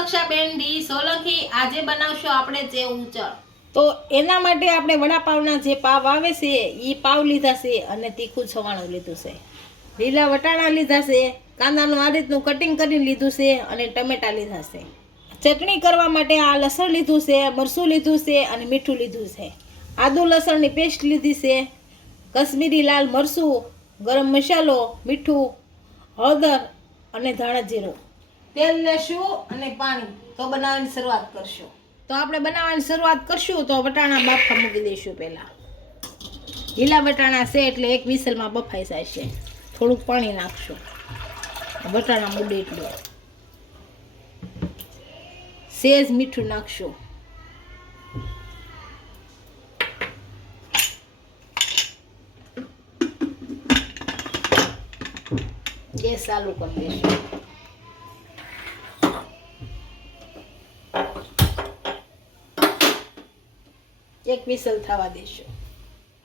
દક્ષાબેન D Solanki, આજે બનાવશો આપણે જે ઉંચળ તો એના માટે આપણે વડાપાવના જે પાવ આવે છે એ પાવ લીધા છે અને તીખું છવાણું લીધું છે. લીલા વટાણા લીધા છે, કાંદાનું આ રીતનું કટિંગ કરીને લીધું છે અને ટમેટા લીધા છે. ચટણી કરવા માટે આ લસણ લીધું છે મરસું લીધું છે અને મીઠું લીધું છે. આદુ લસણની પેસ્ટ લીધી છે, કશ્મીરી લાલ મરસું ગરમ મસાલો, મીઠું, હળદર અને ધાણા જીરું. તેલ લેશું અને પાણી. તો બનાવવાની શરૂઆત કરશું. તો આપણે બનાવવાની શરૂઆત કરશું, તો વટાણા બાફા મૂકી દઈશું પહેલાં. લીલા વટાણા છે એટલે એક વિસલમાં બફાઈ જાય છે. થોડુંક પાણી નાખશું. વટાણા મૂડે એટલું. સેજ મીઠું નાખશું. ગેસ ચાલુ કરી દઈશું. એક વિસલ થવા દઈશું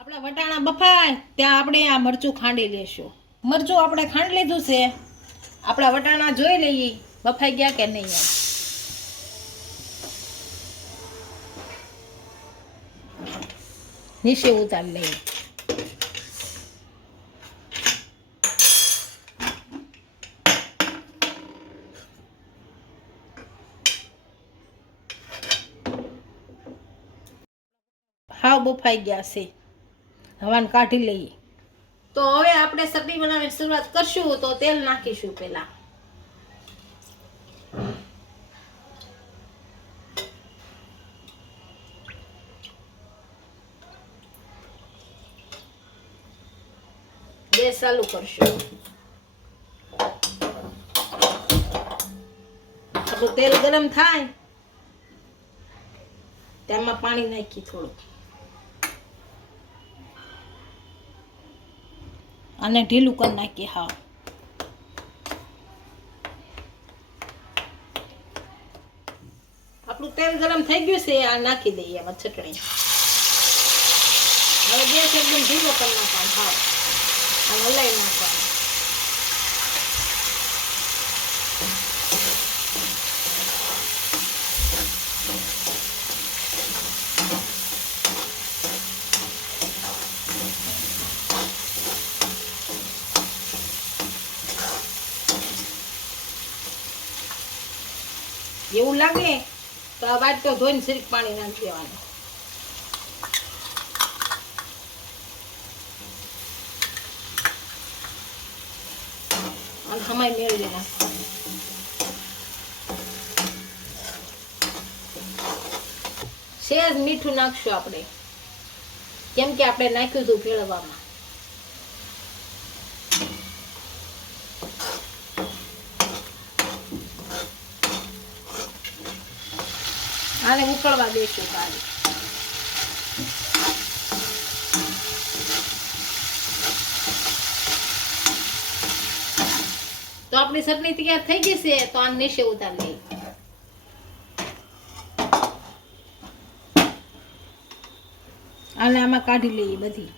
આપણા વટાણા બફાય, ત્યાં આપણે આ મરચું ખાંડી લેશું. મરચું આપણે ખાંડ લીધું છે. આપણા વટાણા જોઈ લઈએ, બફાઈ ગયા કે નહીં નીચે ઉતારી લઈએ. હાવ બફાઈ ગયા છે. હવાને કાઢી લઈએ. તો હવે આપણે ચટણી બનાવવાની શરૂઆત કરશું, તો તેલ નાખીશું પહેલાં. ગેસ ચાલુ કરશું. તેલ ગરમ થાય. તેમાં પાણી નાખી થોડું અને ઢીલું કરી નાખીએ, હા. આપણું તેલ ગરમ થઈ ગયું છે, આ નાખી દઈએ એમાં ચટણી. હવે ગેસ એકદમ ઢીલો કરી નાખવાનો, હા. હલાવી નાખવાનું. એવું લાગે તો આ વાત તો ધોઈને સિરીક પાણી નાખી દેવાનું. અને હમાય મેળવી નાખવાનું. સહેજ મીઠું નાખશું આપણે. કેમ કે આપણે નાખ્યું હતું ભેળવામાં. આને ઉકળવા દેશું ખાલી. તો આપણી ચટણી તૈયાર થઈ ગઈ છે, તો આ નીચે ઉતાર લઈ આને આમાં કાઢી લઈએ બધી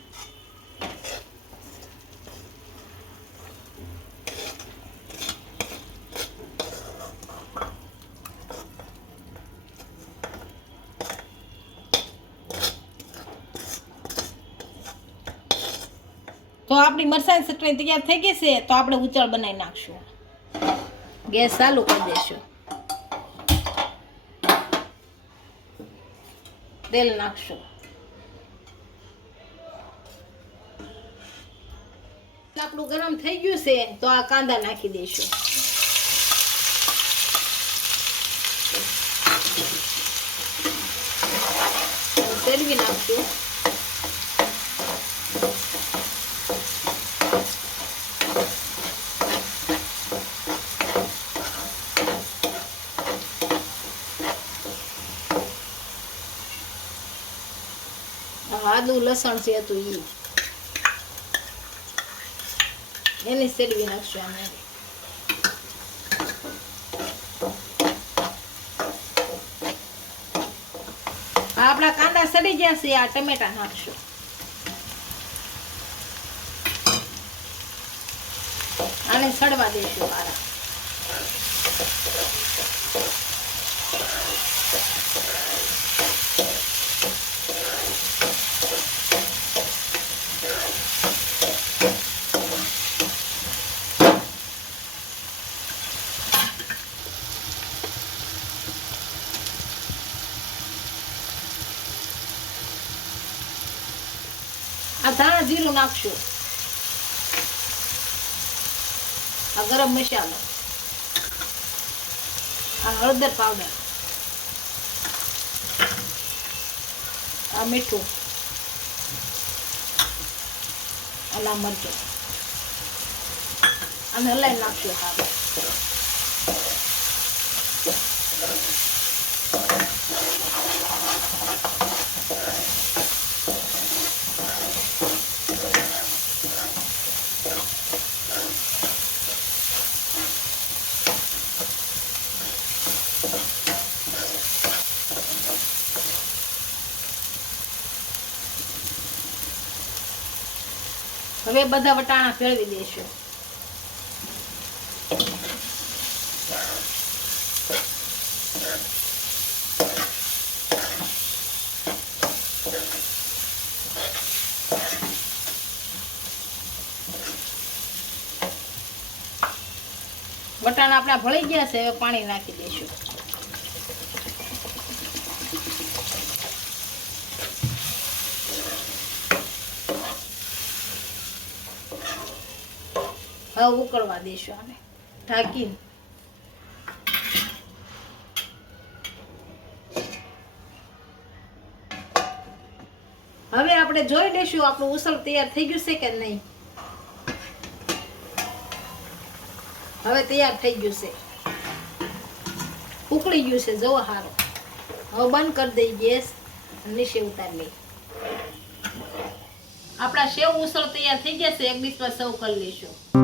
તો આપણી મરસાની ચટણી તૈયાર થઈ ગઈ છે, તો આપણે ઉચળ બનાવી નાખશું. ગેસ ચાલુ કરી દઈશું તેલ નાખશું. આપણું ગરમ થઈ ગયું છે, તો આ કાંદા નાખી દઈશું તેલવી નાખશું. આદુ લસણ છે તો ઈ. એને સેડવી નાખશું અમે આપણા કાંદા સડી ગયા છે, આ ટમેટા નાખશું. આને સડવા દઈશું બારા આ ધાણા જીરું નાખશું. આ ગરમ મસાલો. આ હળદર પાવડર. આ મીઠું. આલા મરચું. અને હલાઈ નાખશું. હારું હવે બધા વટાણા ફેરવી દેશું. વટાણા આપણા ભળી ગયા છે હવે પાણી નાખી દઈશું. ઉકળવા દઈશું આને. ઢાંકીને. હવે આપણે જોઈ લઈશું આપણું ઉસળ તૈયાર થઈ ગયું છે કે નહીં. હવે તૈયાર થઈ ગયું છે. ઉકળી ગયું છે જોવો હારો. હવે બંધ કરી દઈ ગેસ નીચે ઉતારી લઈ આપણા સેવ ઉસળ તૈયાર થઈ ગયા છે, એક ડીશમાં સર્વ કરી લઈશું.